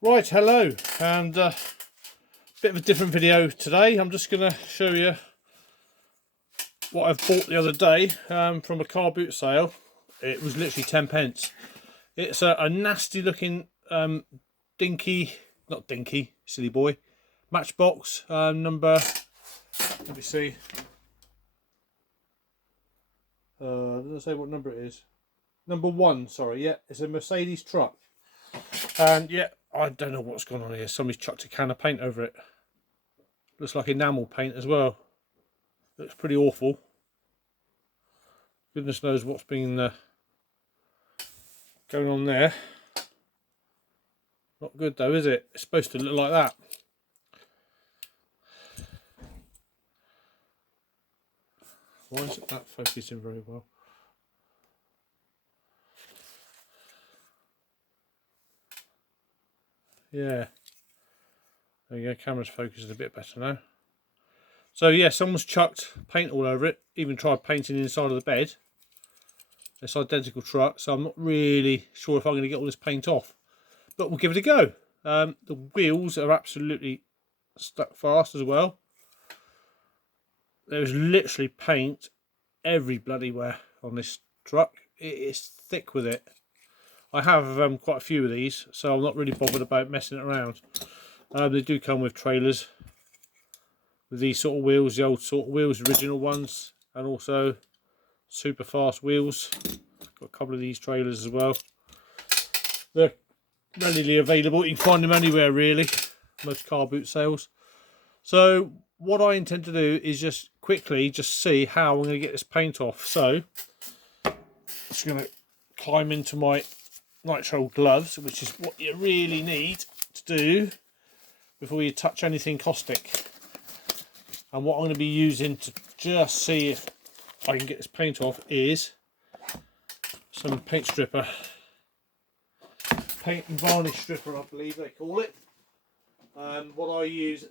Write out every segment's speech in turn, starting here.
Right, hello, and bit of a different video today. I'm just going to show you what I've bought the other day from a car boot sale. It was literally 10 pence. It's a nasty looking dinky, not dinky, silly boy, Matchbox number, let me see, doesn't say what number it is. Number 1, sorry, yeah, it's a Mercedes truck. And yeah, I don't know what's gone on here. Somebody's chucked a can of paint over it. Looks like enamel paint as well. Looks pretty awful. Goodness knows what's been going on there. Not good though, is it? It's supposed to look like that. Why isn't that focusing very well? Yeah. There you go, camera's focusing a bit better now. So yeah, someone's chucked paint all over it, even tried painting inside of the bed. It's identical truck, so I'm not really sure if I'm going to get all this paint off. But we'll give it a go. The wheels are absolutely stuck fast as well. There's literally paint every bloody where on this truck. It is thick with it. I have quite a few of these, so I'm not really bothered about messing it around. They do come with trailers with these sort of wheels, the old sort of wheels, original ones, and also super fast wheels. Got a couple of these trailers as well. They're readily available. You can find them anywhere really, most car boot sales. So what I intend to do is just quickly see how I'm going to get this paint off. So I'm just going to climb into my nitrile gloves, which is what you really need to do before you touch anything caustic. And what I'm going to be using to just see if I can get this paint off is some paint stripper. Paint and varnish stripper, I believe they call it. What I use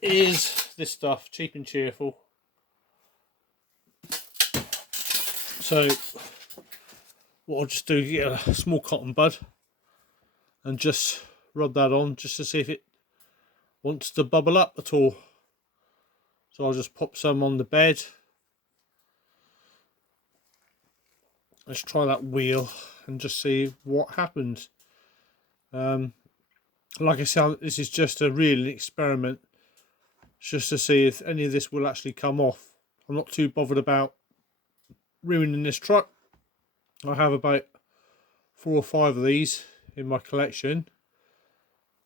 is this stuff, cheap and cheerful. So what I'll just do is get a small cotton bud and just rub that on just to see if it wants to bubble up at all. So I'll just pop some on the bed. Let's try that wheel and just see what happens. Like I said, this is just a real experiment, just to see if any of this will actually come off. I'm not too bothered about ruining this truck. I have about 4 or 5 of these in my collection.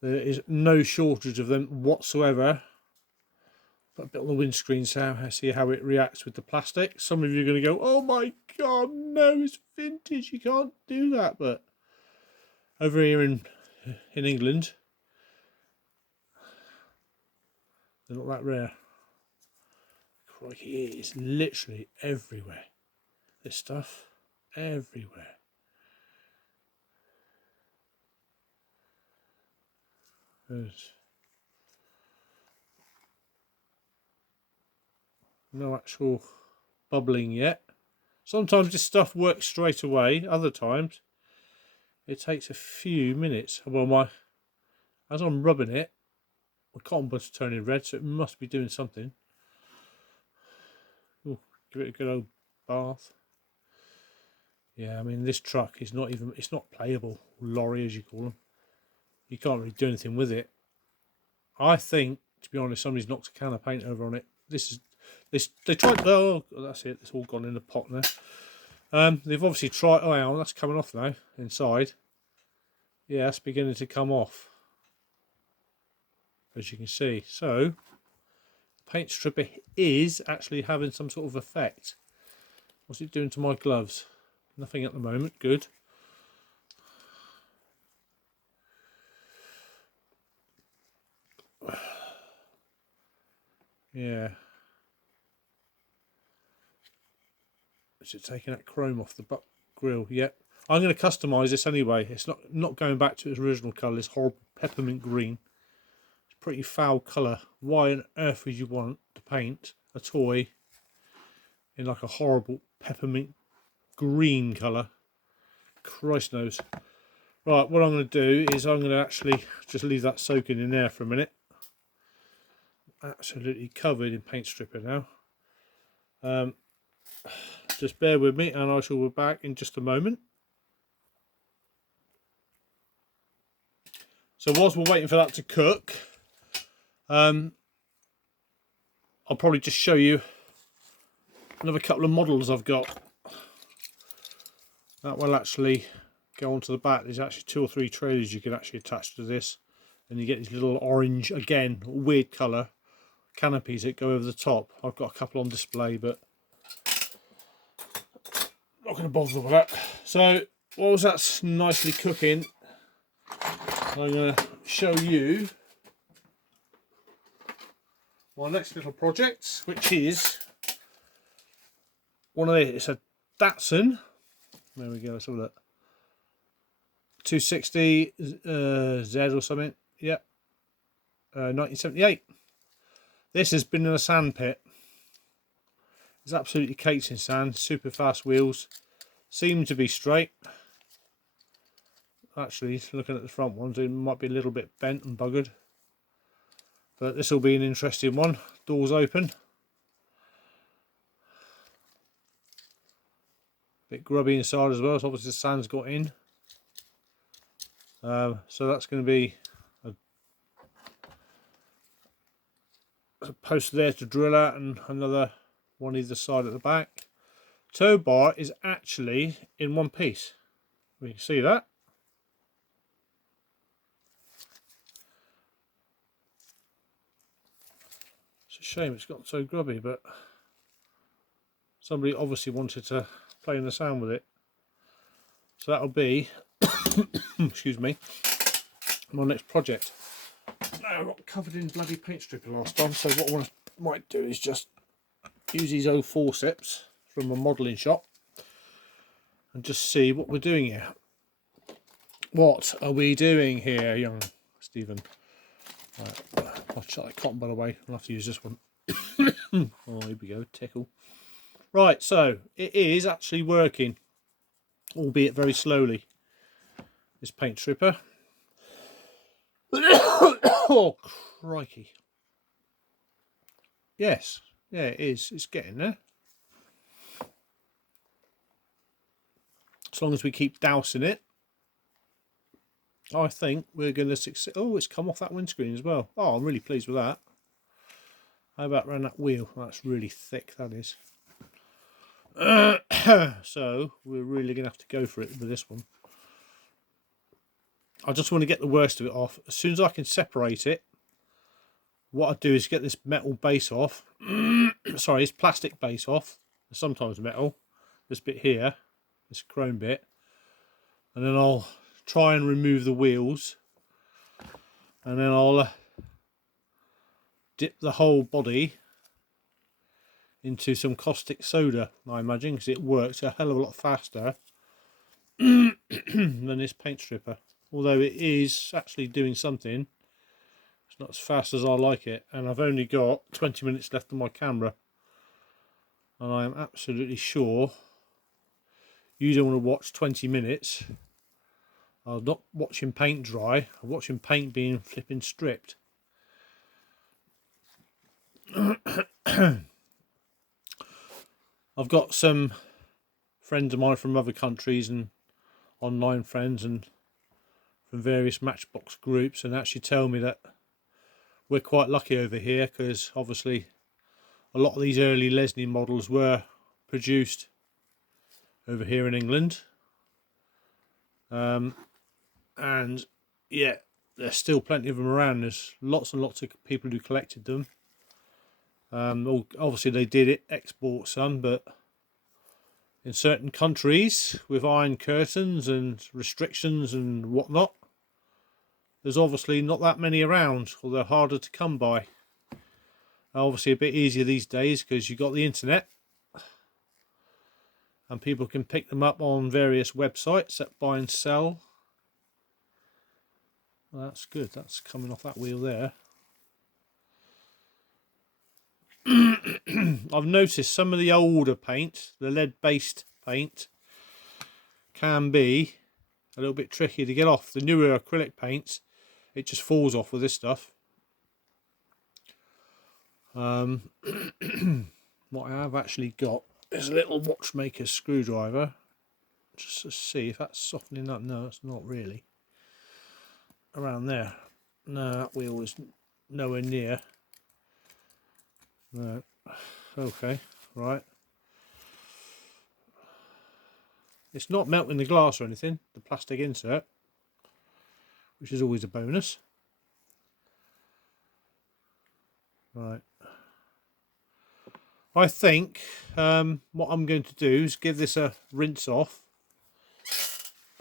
There is no shortage of them whatsoever. Put a bit on the windscreen so see how it reacts with the plastic. Some of you are going to go, oh my god, no, it's vintage, you can't do that. But over here in England, they're not that rare. Crikey, it is literally everywhere. This stuff, everywhere. There's no actual bubbling yet. Sometimes this stuff works straight away, other times it takes a few minutes. Well, as I'm rubbing it, my cotton bud's turning red, so it must be doing something. Ooh, give it a good old bath. Yeah, I mean, this truck is not even, it's not playable, lorry as you call them. You can't really do anything with it. I think, to be honest, somebody's knocked a can of paint over on it. They tried, oh, that's it, it's all gone in the pot now. They've obviously tried, oh, hang on, that's coming off now, inside. Yeah, that's beginning to come off, as you can see. So, the paint stripper is actually having some sort of effect. What's it doing to my gloves? Nothing at the moment, good. Yeah. Is it taking that chrome off the butt grill? Yep. I'm going to customise this anyway. It's not going back to its original colour, this horrible peppermint green. It's a pretty foul colour. Why on earth would you want to paint a toy in like a horrible peppermint green colour? Christ knows. Right, what I'm going to do is I'm going to actually just leave that soaking in there for a minute. Absolutely covered in paint stripper now. Just bear with me and I shall be back in just a moment. So whilst we're waiting for that to cook, I'll probably just show you another couple of models I've got. That will actually go onto the back. There's actually 2 or 3 trailers you can actually attach to this, and you get these little orange, again, weird colour canopies that go over the top. I've got a couple on display, but not going to bother with that. So whilst that's nicely cooking, I'm going to show you my next little project, which is one of these. It's a Datsun. There we go. Let's have a look. 260 Z or something. Yeah. 1978. This has been in a sand pit. It's absolutely caked in sand. Super fast wheels. Seem to be straight. Actually, looking at the front ones, it might be a little bit bent and buggered. But this will be an interesting one. Doors open. Bit grubby inside as well, so obviously the sand's got in. So that's going to be a post there to drill at, and another one either side at the back. Tow bar is actually in one piece. We can see that. It's a shame it's got so grubby, but somebody obviously wanted to play in the sand with it. So that'll be, excuse me, my next project. Now I got covered in bloody paint stripper last time, so what I might do is just use these old forceps from a modelling shop and just see what we're doing here. What are we doing here, young Stephen? Right, I'll shut that cotton, by the way. I'll have to use this one. Oh, here we go, tickle. Right, so it is actually working, albeit very slowly, this paint stripper. Oh, crikey. Yes, yeah, it is. It's getting there. As long as we keep dousing it, I think we're going to succeed. Oh, it's come off that windscreen as well. Oh, I'm really pleased with that. How about around that wheel? That's really thick, that is. So we're really going to have to go for it with this one. I just want to get the worst of it off. As soon as I can separate it, what I do is get this metal base off. Sorry, this plastic base off. Sometimes metal. This bit here, this chrome bit, and then I'll try and remove the wheels, and then I'll dip the whole body into some caustic soda, I imagine, because it works a hell of a lot faster than this paint stripper. Although it is actually doing something, it's not as fast as I like it, and I've only got 20 minutes left on my camera, and I am absolutely sure you don't want to watch 20 minutes. I'm not watching paint dry, I'm watching paint being flipping stripped. I've got some friends of mine from other countries and online friends and from various Matchbox groups, and actually tell me that we're quite lucky over here, because obviously a lot of these early Lesney models were produced over here in England. And yeah, there's still plenty of them around. There's lots and lots of people who collected them. Obviously they did export some, but in certain countries with iron curtains and restrictions and whatnot, there's obviously not that many around, or they're harder to come by. Obviously a bit easier these days because you've got the internet and people can pick them up on various websites that buy and sell. Well, that's good, that's coming off that wheel there. I've noticed some of the older paint, the lead based paint, can be a little bit tricky to get off. The newer acrylic paints, it just falls off with this stuff. What I have actually got is a little watchmaker's screwdriver, just to see if that's softening up. No, it's not really. Around there. No, that wheel is nowhere near. No. Okay, right. It's not melting the glass or anything, the plastic insert, which is always a bonus. Right. I think what I'm going to do is give this a rinse off.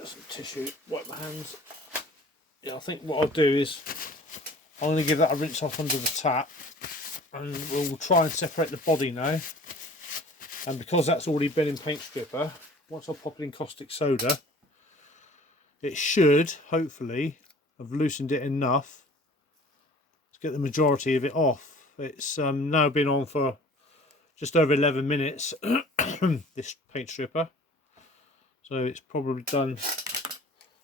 Some tissue, wipe my hands. Yeah, I think what I'll do is I'm going to give that a rinse off under the tap, and we'll try and separate the body now. And because that's already been in paint stripper, once I pop it in caustic soda, it should hopefully have loosened it enough to get the majority of it off. It's now been on for just over 11 minutes, this paint stripper, so it's probably done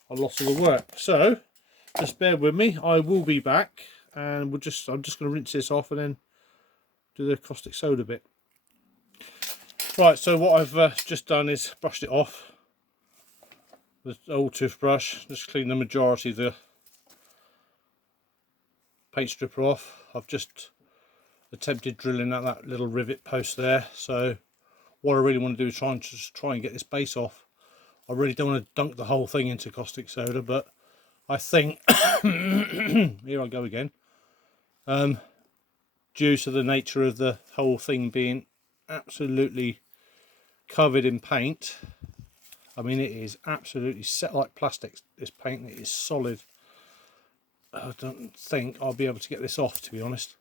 a lot of the work. So just bear with me, I will be back, and I'm just going to rinse this off and then do the caustic soda bit. Right, so what I've just done is brushed it off with the old toothbrush, just clean the majority of the paint stripper off. I've just attempted drilling out that little rivet post there, so what I really want to do is try and get this base off. I really don't want to dunk the whole thing into caustic soda, but I think here I go again, due to the nature of the whole thing being absolutely covered in paint, I mean it is absolutely set like plastic, this paint. It is solid. I don't think I'll be able to get this off, to be honest.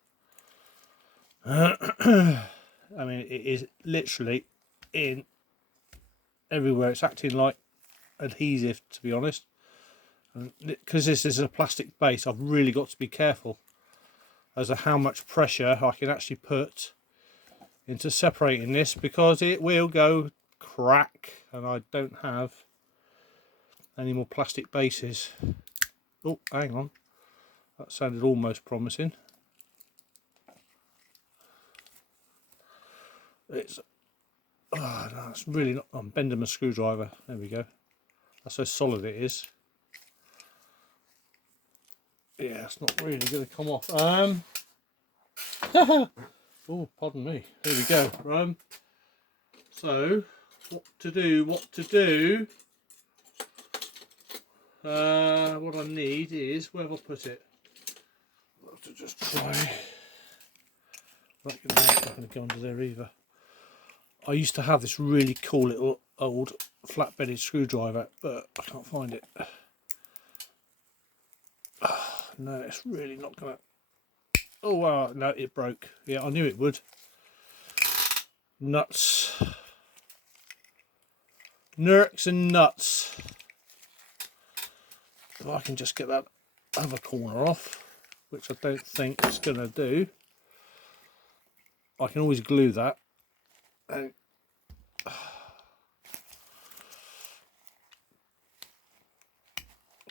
I mean, it is literally in everywhere. It's acting like adhesive, to be honest. And because this is a plastic base, I've really got to be careful as to how much pressure I can actually put into separating this, because it will go crack, and I don't have any more plastic bases. Oh, hang on. That sounded almost promising. It's no, it's really not. I'm bending my screwdriver. There we go. That's how solid it is. Yeah, it's not really going to come off. Oh, pardon me. There we go. So what to do? What I need is, where have I put it? I'll have to just try. Right, it's not going to go under there either. I used to have this really cool little old flat-bedded screwdriver, but I can't find it. No, it's really not gonna. Oh wow, no, it broke. Yeah, I knew it would. Nuts. Nurks and nuts. If I can just get that other corner off, which I don't think it's gonna do, I can always glue that. And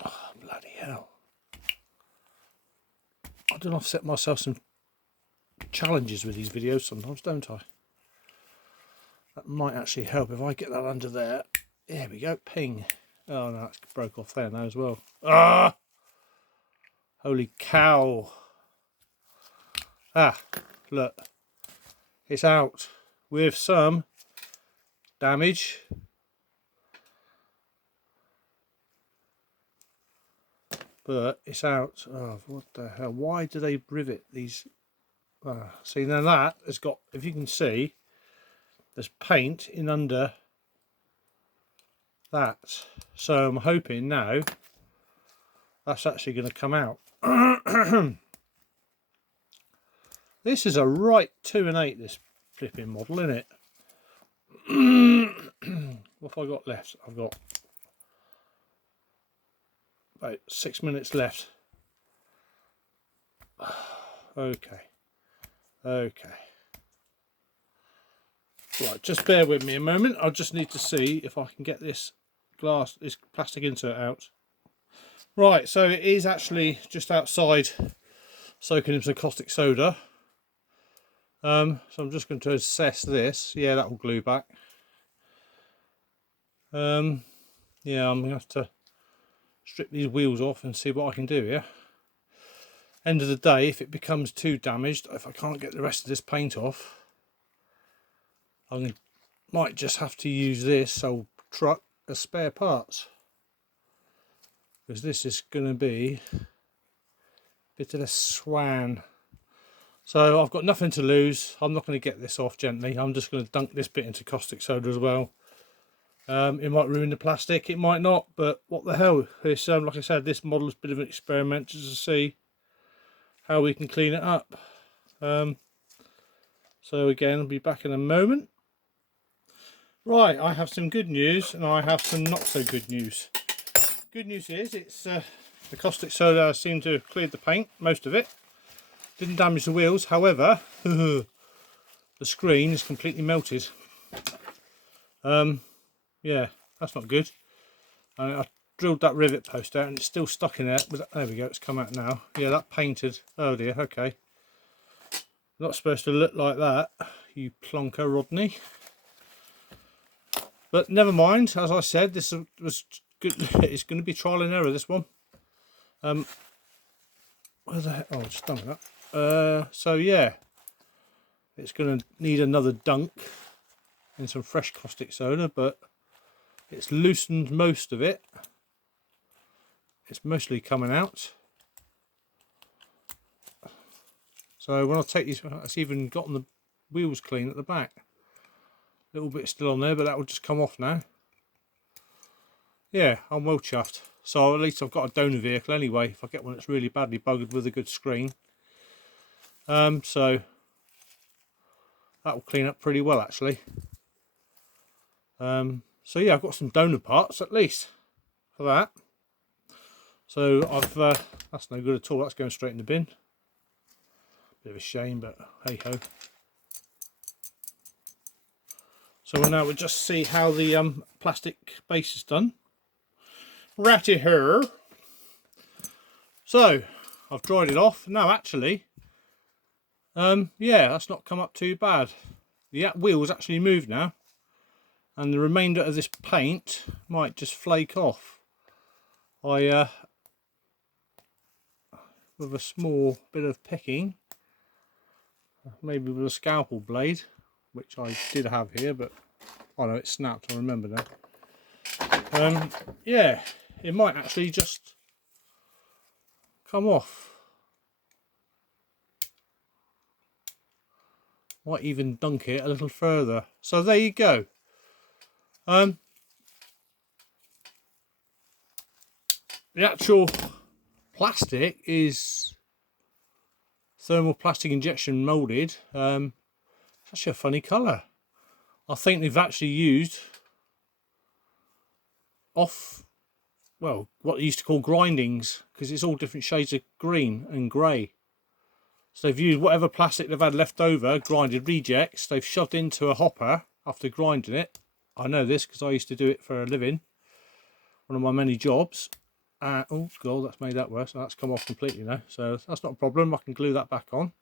oh, bloody hell. I don't know, I've set myself some challenges with these videos sometimes, don't I? That might actually help if I get that under there. There we go, ping. Oh no, it's broke off there now as well. Ah! Holy cow. Ah, look. It's out with some damage. But it's out. Oh, what the hell? Why do they rivet these? See, now that has got, if you can see, there's paint in under that. So I'm hoping now that's actually going to come out. This is a right 2 and 8, this flipping model, isn't it? What have I got left? I've got about 6 minutes left. Okay. Right, just bear with me a moment. I just need to see if I can get this glass, this plastic insert out. Right, so it is actually just outside soaking in some caustic soda. So I'm just going to assess this. Yeah, that will glue back. Yeah, I'm going to have to strip these wheels off and see what I can do here. End of the day, if it becomes too damaged, if I can't get the rest of this paint off, I might just have to use this old truck as spare parts, because this is going to be a bit of a swan. So I've got nothing to lose. I'm not going to get this off gently. I'm just going to dunk this bit into caustic soda as well. It might ruin the plastic, it might not, but what the hell. It's, like I said, this model is a bit of an experiment just to see how we can clean it up. So again, I'll be back in a moment. Right, I have some good news and I have some not so good news. Good news is it's the caustic soda seemed to have cleared the paint, most of it. Didn't damage the wheels, however, the screen is completely melted. Yeah, that's not good. I drilled that rivet post out and it's still stuck in there. There we go, it's come out now. Yeah, that painted. Oh dear, okay. Not supposed to look like that, you plonker, Rodney. But never mind, as I said, this was good. It's going to be trial and error, this one. Where the heck? Oh, I've just done that. So yeah, it's going to need another dunk in some fresh caustic soda, but it's loosened most of it. It's mostly coming out. So when I take these, it's even gotten the wheels clean at the back. A little bit still on there, but that will just come off now. Yeah, I'm well chuffed. So at least I've got a donor vehicle anyway, if I get one that's really badly buggered with a good screen. So that will clean up pretty well actually. So yeah, I've got some donor parts at least for that. So that's no good at all, that's going straight in the bin. Bit of a shame, but hey ho. So now we'll just see how the plastic base is done. Ratty here. So I've dried it off. Now actually, yeah, that's not come up too bad. The wheel's actually moved now, and the remainder of this paint might just flake off. With a small bit of picking, maybe with a scalpel blade, which I did have here, but oh no, it snapped, I remember now. Yeah, it might actually just come off. Might even dunk it a little further. So there you go. The actual plastic is thermal plastic injection molded. It's actually a funny colour. I think they've actually used well, what they used to call grindings, because it's all different shades of green and grey. So they've used whatever plastic they've had left over, grinded rejects, they've shoved into a hopper after grinding it. I know this because I used to do it for a living, one of my many jobs. Oh god, that's made that worse. That's come off completely now, so that's not a problem. I can glue that back on.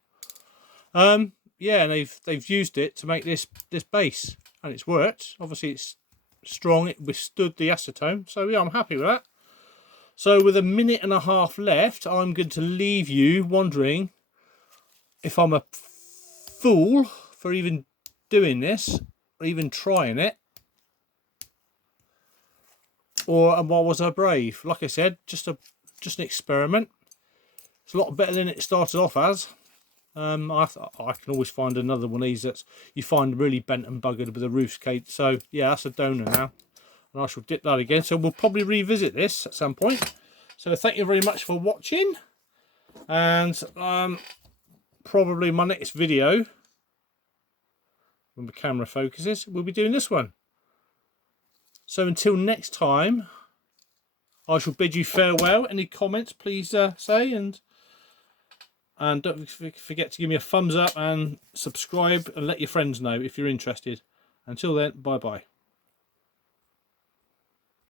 Yeah, and they've used it to make this base, and it's worked. Obviously it's strong, it withstood the acetone, so yeah, I'm happy with that. So with a minute and a half left, I'm going to leave you wondering if I'm a fool for even doing this, or even trying it, or why was I brave? Like I said, just an experiment. It's a lot better than it started off as. I can always find another one of these that you find really bent and buggered with a roof cage. So yeah, that's a donor now, and I shall dip that again. So we'll probably revisit this at some point. So thank you very much for watching, and probably my next video, when the camera focuses, we'll be doing this one. So until next time, I shall bid you farewell. Any comments, please say, and don't forget to give me a thumbs up and subscribe and let your friends know if you're interested. Until then, bye bye.